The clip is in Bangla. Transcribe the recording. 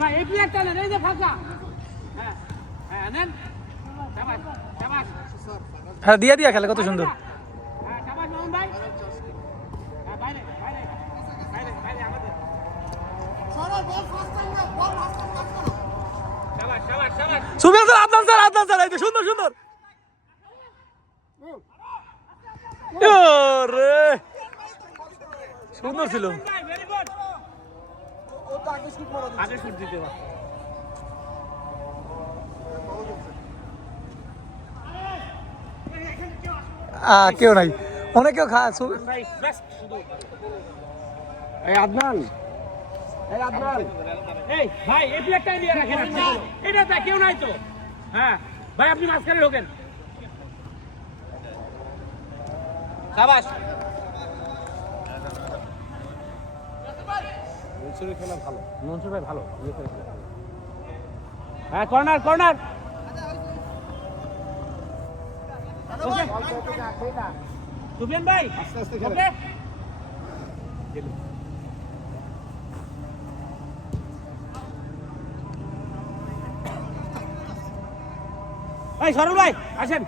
ভাই এই প্লেয়ারটা নেন, এই যে ফাঁকা। হ্যাঁ নেন। শাবাশ শাবাশ। হ্যাঁ দিয়া দিয়া খেলে কত সুন্দর। হ্যাঁ শাবাশ মোহন ভাই। হ্যাঁ বাইরে বাইরে বাইরে বাইরে আমাদের। সরো বল ফাস্ট টাইম না, বল ফাস্ট টাইম কাজ করো। শাবাশ শাবাশ শাবাশ। সুবিল স্যার আদনান স্যার এই তো সুন্দর সুন্দর। রে সুন্দর ছিল। Very good. ও তো আগে শুট মারা দিছে। আগে শুট দিতে হবে। কেউ নাই, অনেকেও ভাই বেস্ট শুধু। এই আদনান এই ভাই এই প্লেটটাই নিয়ে রাখেন আপনি। এটা তো কেউ নাই তো। হ্যাঁ ভাই আপনি মাঝখানে ঢোকেন। শাবাশ। মনসুরের খেলা ভালো, মনসুর ভাই ভালো। হ্যাঁ কর্নার কর্নার। সুফিয়ান ভাই আস্তে আস্তে খেলেন। ভাই সরল ভাই আসেন।